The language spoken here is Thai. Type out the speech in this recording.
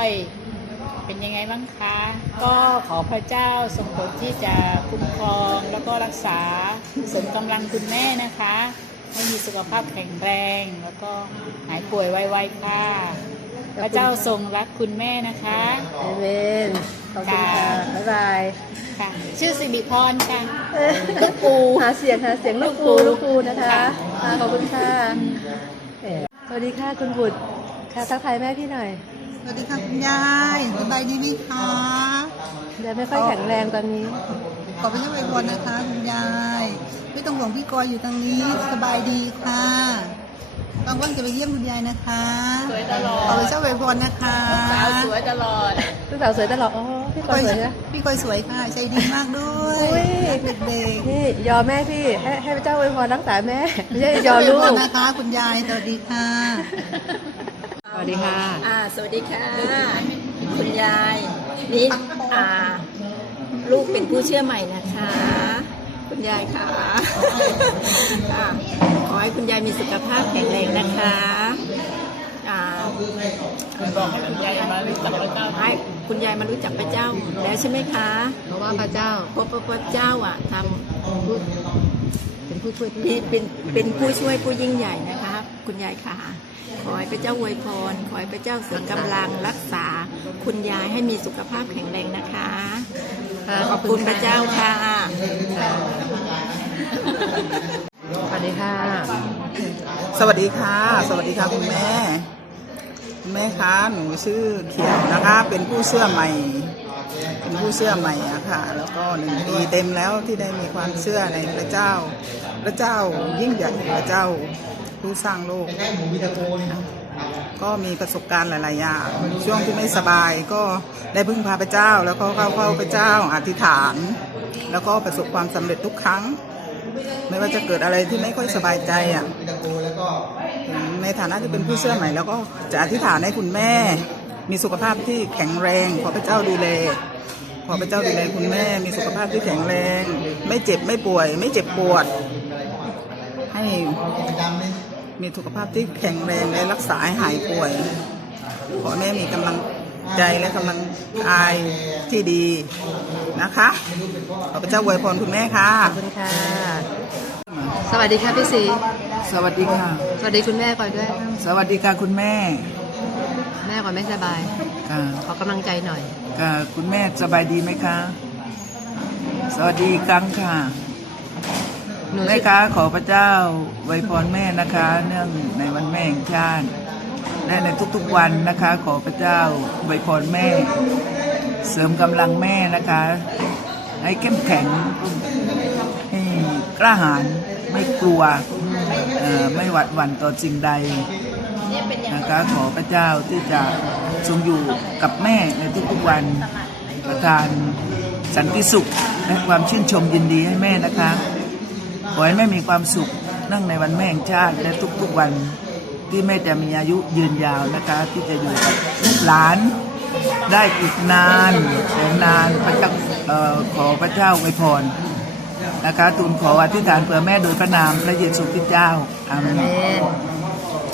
คุณแม่พี่กอยเป็นยังไงบ้างคะ ก็ขอพระเจ้าทรงโปรดที่จะคุ้มครองแล้วก็รักษาเสริมกำลังคุณแม่นะคะให้มีสุขภาพแข็งแรง แล้วก็หายป่วยไวๆค่ะ พระเจ้าทรงรักคุณแม่นะคะเอเมนขอบคุณค่ะบ๊ายบายค่ะชื่อสิริพรค่ะเอ้ยลูกปูหาเสียงหาเสียงลูกปูลูกปูนะคะค่ะค่ะขอบคุณค่ะเอ่อสวัสดีค่ะคุณบุตรค่ะทักทายแม่พี่หน่อย สวัสดีค่ะคุณยายสบายดีไหมคะยายไม่ค่อยแข็งแรงตอนนี้ ขอพระเจ้าอวยพรนะคะคุณยาย ไม่ต้องห่วงพี่กอยอยู่ตรงนี้สบายดีค่ะว่างๆจะไปเยี่ยมคุณยายนะคะสวยตลอดขอพระเจ้าอวยพรนะคะสาวสวยตลอดลูกสาวสวยตลอดอ๋อพี่พี่กกออยยสวยนะพี่กอยสวยค่ะใจดีมากด้วยอุ๊ยรักเด็กนี่ยอมแม่พี่ให้ให้พระเจ้าอวยพรรักษาแม่ไม่ใช่ๆยอลูกพระเจ้าวยพรนะคะ คุณยายสวัสดีค่ะส วัสดีค่ะ อ่า สวัสดีค่ะ คุณยายนี่อ่า ลูกเป็นผู้เชื่อใหม่นะคะ คุณยายค่ะอ่าขอให้คุณยายมีสุขภาพแข็งแรงนะคะอ่าบอกให้คุณยายมารู้จักพระเจ้าให้คุณยายมารู้จักพระเจ้าแล้วใช่ไหมคะเพราะว่าพระเจ้าเพราะพระเจ้าอะทำเป็น ผู้ช่วยที่เป็นเป็นเป็นผู้ช่วยผู้ยิ่งใหญ่นะคะคุณยายค่ะ ขอให้พระเจ้าอวยพร ขอให้พระเจ้าเสริมกำลังรักษา คุณยายให้มีสุขภาพแข็งแรงนะคะ ค่ะขอบคุณพระเจ้าค่ะ สวัสดีค่ะ สวัสดีค่ะ สวัสดีค่ะคุณแม่คุณแม่คะหนูชื่อเขียวนะคะ เป็นผู้เชื่อใหม่ เป็นผู้เชื่อใหม่อะค่ะ แล้วก็หนึ่งปีเต็มแล้วที่ได้มีความเชื่อในพระเจ้า พระเจ้ายิ่งใหญ่พระเจ้าผู้สร้างโลก ก็มีประสบการณ์หลาย ๆ อย่าง ช่วงที่ไม่สบายก็ได้พึ่งพาพระเจ้า แล้วก็เข้าเฝ้าพระเจ้าอธิษฐาน แล้วก็ประสบความสำเร็จทุกครั้ง ไม่ว่าจะเกิดอะไรที่ไม่ค่อยสบายใจอะในฐานะที่เป็นผู้เชื่อใหม่ แล้วก็จะอธิษฐานให้คุณแม่ มีสุขภาพที่แข็งแรง ขอพระเจ้าดูแล ขอพระเจ้าดูแลคุณแม่ มีสุขภาพที่แข็งแรง ไม่เจ็บไม่ป่วย ไม่เจ็บปวด ให้มีสุขภาพที่แข็งแรงและรักษาให้หายป่วย ขอแม่มีกำลังใจและกำลังกายที่ดีนะคะ ขอพระเจ้าอวยพรคุณแม่ค่ะ ขอบคุณค่ะ สวัสดีค่ะพี่สีสวัสดีค่ะ สวัสดีคุณแม่ก่อนด้วย สวัสดีค่ะคุณแม่ แม่ก่อนไม่สบาย ค่ะขอกำลังใจหน่อย ค่ะคุณแม่สบายดีไหมคะ สวัสดีอีกครั้งค่ะ หนูแม่คะขอพระเจ้าไวยพรแม่นะคะ เนื่องในวันแม่แห่งชาติและในทุกๆวันนะคะ ขอพระเจ้าไวยพรแม่ เสริมกำลังแม่นะคะ ให้เข้มแข็งให้กล้าหาญไม่กลัวเอ่อไม่หวัดหวั่นต่อสิ่งใด นะคะขอพระเจ้าที่จะทรงอยู่กับแม่ในทุกๆวันประทานสันติสุขและความชื่นชมยินดีให้แม่นะคะ ขอให้แม่มีความสุขนั่งในวันแม่แห่งชาติและทุกๆวันที่แม่จะมีอายุยืนยาวนะคะ ที่จะอยู่กับลูกหลานได้อีกนานแสนนานพระเจ้าเอ่อขอพระเจ้าไวยพรนะคะ ทูลขออธิษฐานเผื่อแม่โดยพระนามพระเยซูคริสต์เจ้าอาเมอานเมน